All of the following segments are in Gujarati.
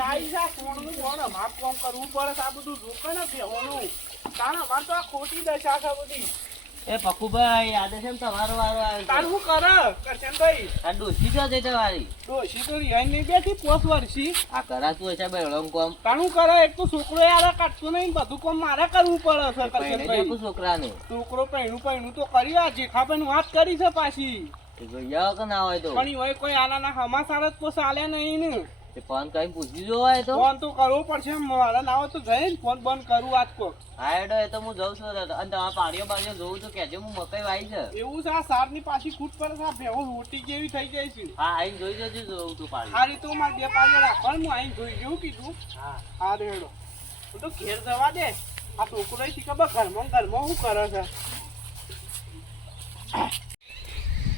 ચાઈ જા સોણનું બોણ અમાર કામ કરવું પડે આ બધું જોકે ને ભેહોનું તાણ અમાર તો આ ખોટી દશા છે બધી એ પક્કુભાઈ યાદ છે ને તમારો વારો આવ્યો તાણ હું કરશનભાઈ આ ડોસી જો છે તમારી ડોશી તો રિહાઈ નહીં બેઠી 5 વર્ષી આ કરાતું હશે બેળમ કોમ તાણ હું કરે એક તો છોકરો યાર કાઢતો નહીં બધું કામ મારે કરવું પડે છે કરશનભાઈ છોકરાને છોકરો પૈણું તો કરી આ જેખાભાઈ વાત કરી છે પાછી જોયા કે ના હોય તો પણ હોય કોઈ આના હમાસાર જ તો ચાલે નહીં ને ફોન કઈ પૂછી જો હોય તો ફોન તો કરવો પડશે મારા ના હોય તો જઈને ફોન બંધ કરું આજ કો હા એડો એ તો હું જઉં છું અને તમારા પાણીઓ બાજુ જોઉં તો કેજો હું મકાઈ વાઈ છે એવું છે આ સારની પાછી ખૂટ પર આ ભેગો રોટી જેવી થઈ જાય છે હા આઈને જોઈ જજો જોઉં તું પાણી આ રીતે મારે બે પાણી રાખવાનું હું આઈને જોઈ જેવું કીધું હા રેડો હું તો ઘેર જવા દે આ છોકરો શી ખબર ઘરમાં શું કરે છે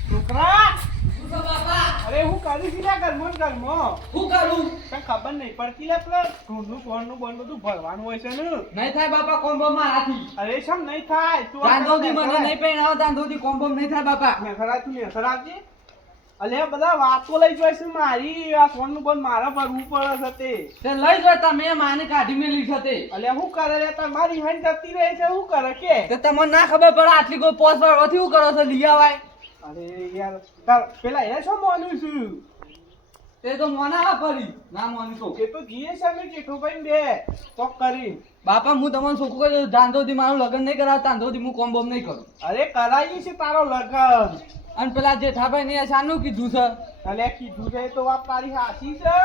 છોકરા અરે હું કરી સીધા ઘરમાં શું કરું કઈ ખબર નહીં પડતી લે પેલા ઘરનું ફોનનું બંધ બધું ભરવાનું હોય છે ને નહીં થાય બાપા કોમ્બો મારાથી અરે શમ નહીં થાય તું દાંડોથી મને નહીં પહેરાવો દાંડોથી કોમ્બો નહીં થાય બાપા મેસરા તું મેસર આપજે અલે બધા વાતો લઈ જોઈશ મારી આ ફોનનું બંધ મારા ભરવું પડે છે તે લઈ જો તમે માને કાઢી મેલી છે તે અલે હું કરે રે તમારી હાઈ જતી રહે છે હું કરે કે તે તમને ના ખબર પડે આટલી કોઈ પોસ્ટ વાળવાથી શું કરો છો લઈ આવાય અરે યાર પેલા એ શું માનું છું તે તો મોના પડી ના મોની તો એ તો જીએ છે અમે કેઠો ભાઈ બે ચોક કરી બાપા હું તમને શું કહું દાંડોથી મારું લગ્ન નહીં કરાવતા દાંડોથી હું કોમ્બો નહીં કરું અરે કરાવી છે તારો લગન અને પેલા જેઠાભાઈ ને શાનું કીધું છે અલે કીધું છે તો વાત તારી સાચી છે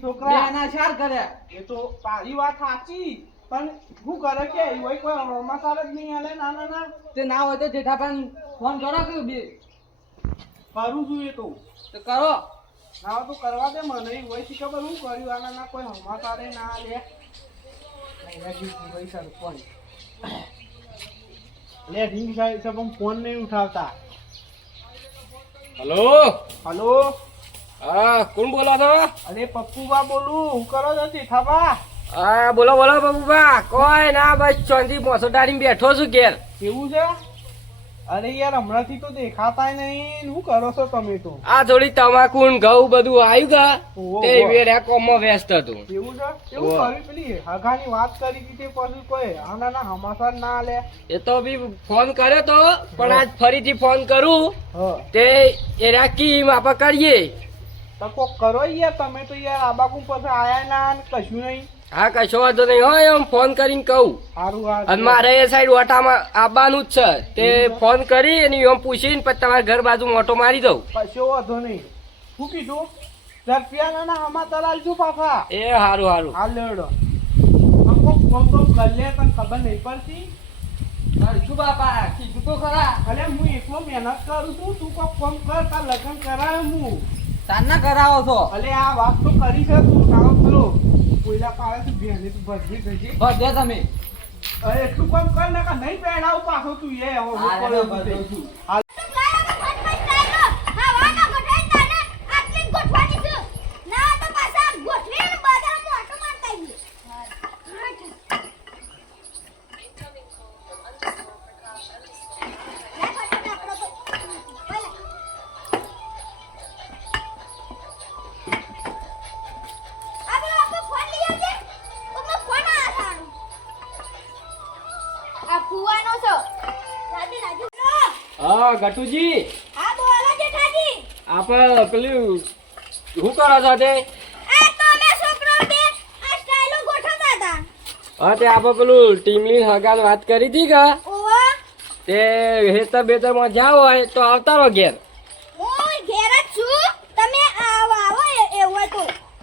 છોકરા બેના શાર કર્યા એ તો તારી વાત સાચી પણ શું કરે કે હોય કોઈ મસાલ જ નહીં હાલે ના ના ના તે ના હોય તો જેઠાભાઈ ફોન કરો કે બે કરું છું એ તો કરો ના તો કરવા દે મને હોય છે ખબર હું કર્યું આના ના કોઈ હમાસારે ના લે લે રિંગ સાહેબ છે પણ ફોન નહીં ઉઠાવતા હલો હલો હા કોણ બોલો છો અરે પપ્પુબા બોલું હું કરો છો જેઠાબા હા બોલો બોલો બાબુબા કોઈ ના બસ ચોંધી મોસો ડાળીને બેઠો છું ઘેર કેવું છે અરે યાર હમણાંથી તો દેખાતા નહીં શું કરો છો તમે તો આ થોડી તમાકુ ને ઘઉં બધું આવ્યું ગા ઓહો. તે વેરા કોમમાં વ્યસ્ત હતું એવું છે એવું કર્યું પેલી હગાની વાત કરી હતી તે પછી કોઈ આના ના હમાસર ના લે એ તો બી ફોન કર્યો તો પણ આજ ફરીથી ફોન કરું હા તે એરા કીમ આપણે કરીએ તો કોક કરો યાર તમે તો યાર આબાકુ પછી આયા ના ને કશું નહીં હા કશો વાંધો નહીં હોય એમ ફોન કરીને કહું સારું અને મારે એ સાઈડ ઓટામાં આવવાનું જ છે તે ફોન કરી અને એમ પૂછીને પછી તમારા ઘર બાજુ મોટો મારી દઉં કશો વાંધો નહીં શું કીધું રૂપિયા ના હમાસર આલજો પાછા એ સારું સારું હાલ લેડો કોક કોમ કોમ કરી લે તને ખબર નહીં પડતી શું બાપા કીધું તો ખરા અરે હું એકલો મહેનત કરું છું તું કોક કોમ કર તાર લગ્ન કરાવે હું તારના કરાવો છો અલે આ વાત તો કરી છે તું તારો પેલો કોઈલા પાડે તું બેને તું ભજવી થઈ બધે તમે અરે એટલું કામ કર ને કે નહીં પહેરાવ પાછો તું એ હવે હા, પડ્યો બધું છે. છું. હાલ. હા ગટુજી હા બોલો જેઠાજી આપણે પેલું શું કરો છો તે આ તો અમે છોકરો બે આ સ્ટાઈલો ગોઠવતા હતા હા તે આપણે પેલું ટીમલી હગાન વાત કરી હતી કે ઓવા તે હેતર બેતરમાં જાવ હોય તો આવતા રહો ઘેર હું ઘેર જ છું તમે આવો એવું હોય તો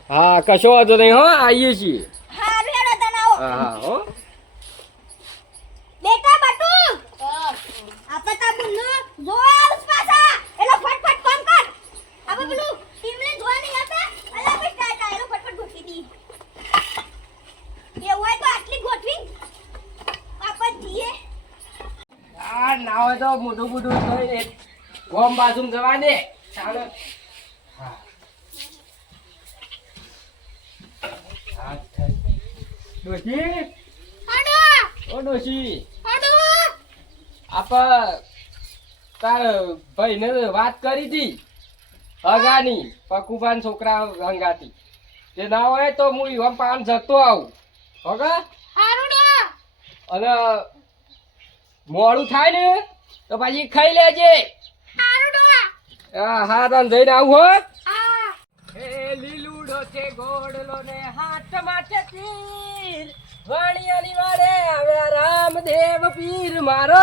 હા કશો વાંધો નહીં હો આવીએ છીએ હારું હેડો તને આવો હા હા હો બેટા બટુ આપણે તા બુલ્લુ જોવા પાછા એલો ફટફટ કામ કર આપણે પેલું ટીમને જોવા નહીં આપે અલા આપણે સ્ટાઈલો ફટફટ ગોઠવી દી એવું હોય તો આટલી ગોઠવી આપણે જીએ આ ના હોય તો મોટું મોટું થઈને ગોમ બાજુ જવા દે ચાલો ડોશી હાડો ઓ ડોશી હાડો તાર ભાઈને વાત કરી હતી હગાની પકુભાન છોકરા હંગાતી એ ના હોય તો હું ઈવન પાન જતો આવું ઓકે હારું ડોહા. અને મોડું થાય ને તો પાછી ખાઈ લેજે હારું ડોહા. હા તને જઈને આવું હો હા. એ લીલુડો છે ગોડલો ને હાથમાં છે તીર વાણિયાની વાડે આવ્યા રામદેવ પીર મારો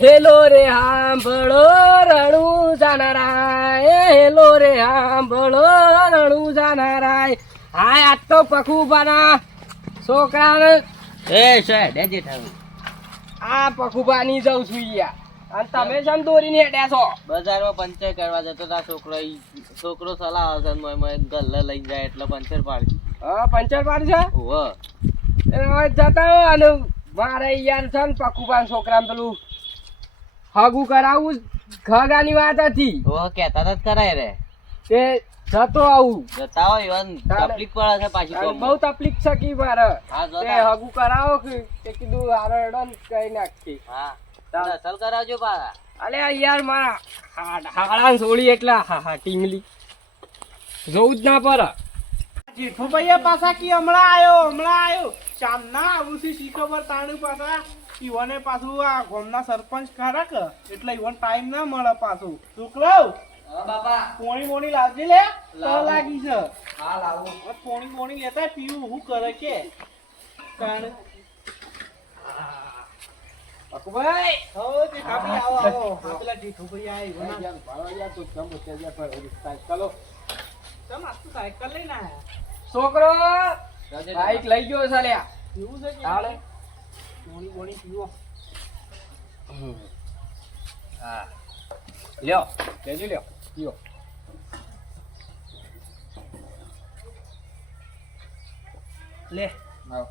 હેલો રે હાંભળો રણુ જાનારાય હેલો રે હાંભળો રણુ જાનારાય હાય આજ તો પખુબાના છોકરાને એ છે ડેજી થાવ આ પખુબાની જઉં છું યાર અને તમે જેમ દોરીને હેડ્યા છો બજારમાં પંચર કરવા જતો તા છોકરો સલાહ હશે ને મોય ગલ્લે લઈ જાય એટલે પંચર પાડી હા પંચર પાડી છે ઓહો એ હવે જતા હો અને મારે યાર છે ને પખુબાન છોકરાને પેલું હગું કરાવવું ખગાની વાત હતી ઓહો કહેતા તા જ કરાય રે તે જતો આવું જતા હોય ઈવન તકલીફ પડે છે પાછી અને કોમમાં. બહુ તકલીફ છે કી મારે હા, તે જોતા. હગું કરાવો કે તે કીધું હારો હેડો ને કઈ નાખી હા અસલ કરાવજો પાછા અલે યાર મારા હાડા સોળી એટલા હા ટીંગલી જોવું જ ના પડે જેઠુભાઈ પાછા કી હમણાં આયો શામના આવું છે શી ખબર તાણું પાછા ઈવને પાછું આ ગામના સરપંચ ખરા કે એટલે ઈવન ટાઈમ ના મળે પાછું છોકરાઓ બાપા પોણી લાવજે લે તો લાગી છે હા લાવું પોણી લેતા પીવું હું કરે કે તાણ પકુભાઈ હો જેઠાભાઈ આવો આ પેલા જેઠુભાઈ આવ્યો ચલો તમ આ તો સાયકલ લઈને આયા છોકરો બાઈક લઈ ગયો છે લ્યા એવું છે કે ચાલે પોણી પીવો હા લ્યો લેજો લ્યો પીઓ લે આવો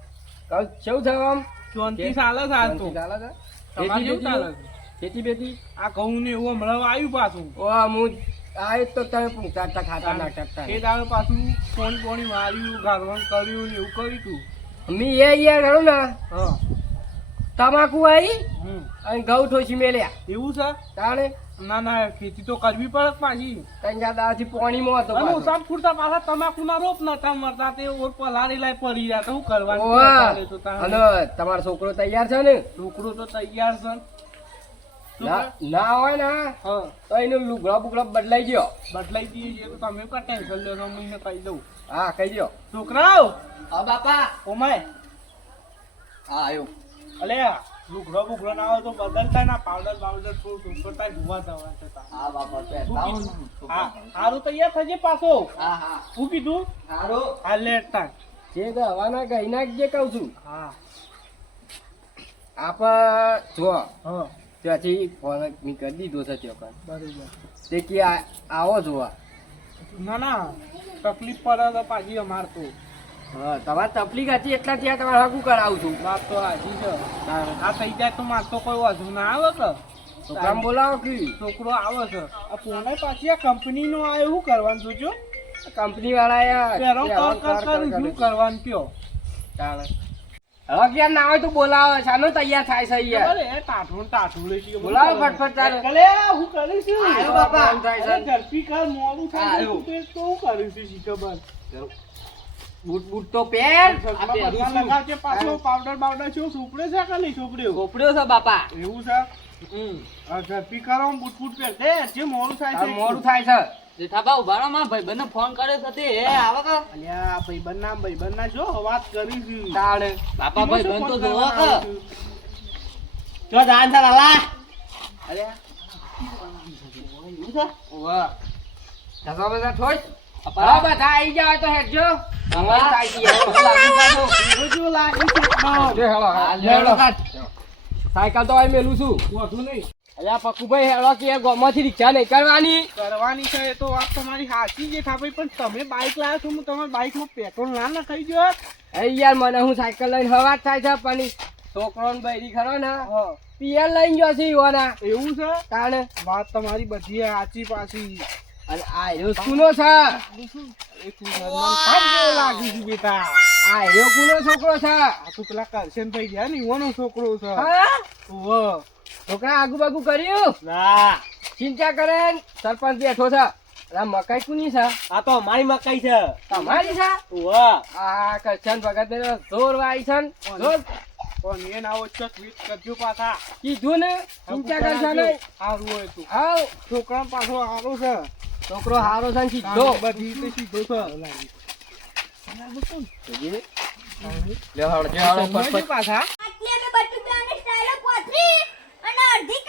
કાલ કેવું થયું આમ શાંતિ ચાલે છે આજ તો ચાલે છે તમારે કેવું ચાલે છે? ખેતી બેતી આ ઘઉં ને એવું હમણાં આવ્યું પાછું ઓ હું આ તો તમે પૂછતા ખાતા ના કરતા એ દાડે પાછું પોણી વાળ્યું ગારવણ કર્યું ને એવું કર્યું તું મી એ યાર ઘણું ને હા તમાકુ આવી હમ અને ઘઉં ઠોસી મેલ્યા એવું છે તાણે ના ખેતી તો કરવી પડે પાછી ત્રણ ચાર દાડાથી પાણીમાં હતો અને પાછો. ઓસામ ફૂટતા પાછા તમાકુ ના રોપ નતા મરતા તે ઓર પલારેલા પડી રહ્યા તો શું કરવાનું ઓવા. અત્યારે તો તાણે. અને તમારો છોકરો તૈયાર છે ને છોકરો તો તૈયાર છે ના હોય ને હા તો એનું લુગડો બુગડો બદલાઈ ગયો બદલાઈ દઈએ છીએ તો તમે કા ટેન્શન લો હું એને કહી દઉં હા કહી દો છોકરાઓ હા બાપા ઓમાય હા આવ્યો અલે લુગડો બુગડો ના આવે તો બદલતા ના પાવડર બાવડર થોડું કરતા જોવા જવા જતા હા બાપા શું પહેરતા કીધું? હું. હા હારું તૈયાર થજે પાછો હા હા શું કીધું હારો હા લેતા જે તો હવાના ગઈ નાખજે કહું છું હા આપ જો હા ત્યાંથી ફોન મેં કરી દીધો છે ત્યાં કાન. બરોબર તે કે આવો જોવા ના તકલીફ પડે તો પાછી અમાર તો હા તમારે તકલીફ હતી એટલા ત્યાં તમારે હગું કરાવું છું વાત તો હાજી છે આ થઈ જાય તો માર તો કોઈ વધુ ના આવે કે છોકરાને બોલાવો કે છોકરો આવે છે આ ફોને પાછી આ કંપની નો આવે શું કરવાનું જોજો કંપની વાળા પેલો કર શું કરવાનું કયો ચાલે હવે ક્યાં ના હોય તો બોલાવો શાનો તૈયાર થાય છે યાર અરે એ ટાઢું લે છે બોલાવો ફટફટ ચાલે કલે હું કરીશું આયો બાપા. કેમ થાય છે? અરે ઝડપી કર મોડું થાય આયો. તો તો હું કરીશું શી ખબર બૂટ બૂટ તો પહેર ચશ્મા પહેરું બસમા છું. લગાવજે પાછો પાવડર બાવડર શું સુપડે છે કે નહીં સુપડ્યો કોપડ્યો છે બાપા એવું છે આ ઝડપી કરો બૂટ બૂટ પહેર દે જે મોડું થાય આ છે મોડું થાય છે જેઠાબા ઉભા રહો મારા ભાઈબંધને ફોન કર્યો છે તે એ આવે કે અલ્યા આ ભાઈબંધ ના જો વાત કરીશું તાણે બાપા એમાં શું ભાઈબંધ તો ફોન જોવો કરવાનો કે આવે છે? જો જાન છે લાલા અરે એવું છે વાહ ધસા બધા થોડ બાપા. હા બધા આવી જાવ તો હેડજો અમાર થાય છે યાર. લાગી પાછો. જો લાગી છે એકદમ. જો હેલો હા, હેલો લેવડો કાઢ. સાયકલ તો અહીં મેલું છું વધુ નહીં અલ્યા પક્કુભાઈ હેલો કે ગોમાંથી રિક્ષા નહીં કરવાની કરવાની છે એ તો વાત તમારી સાચી છે ઠાભાઈ પણ તમે બાઇક લાવ્યો છો હું તમારી બાઇકમાં પેટ્રોલ ના નખાઈ ગયો એ યાર મને હું સાયકલ લઈને હવા જ થાય છે પણ છોકરો ને બૈરી ખરો ને પિયર લઈને ગયો છે ઈવાના એવું છે તાણે વાત તમારી બધી સાચી પાછી અને આ હેરો કુનો છે એ તું ઘરમાં ખાટ જેવો લાગી છે બેટા આ હેરો કુનો છોકરો છે આ તો પેલા કરશન થઈ ગયા ને એવાનો છોકરો છે હા ઓહો. છોકરા આગુ બાગુ કર્યું ના ચિંતા કરે ને સરપંચ બેઠો છે આ મકાઈ કોની છે આ તો અમારી મકાઈ છે તમારી છે વાહ આ કરશન ભગત ને જોર વાઈ છે ને. જોર પણ એ ના હોય તો સ્વીટ કરજો પાછા કીધું ને ચિંતા કરશો નહીં. સારું હોય તો આવ છોકરા પાછો સારું છે છોકરો હારો છે ને સીધો. બધી રીતે સીધો છે લે હળજે હળો સમજો પાછા આટલી અમે બટુકાની સ્ટાઈલો પોતરી અને અડધી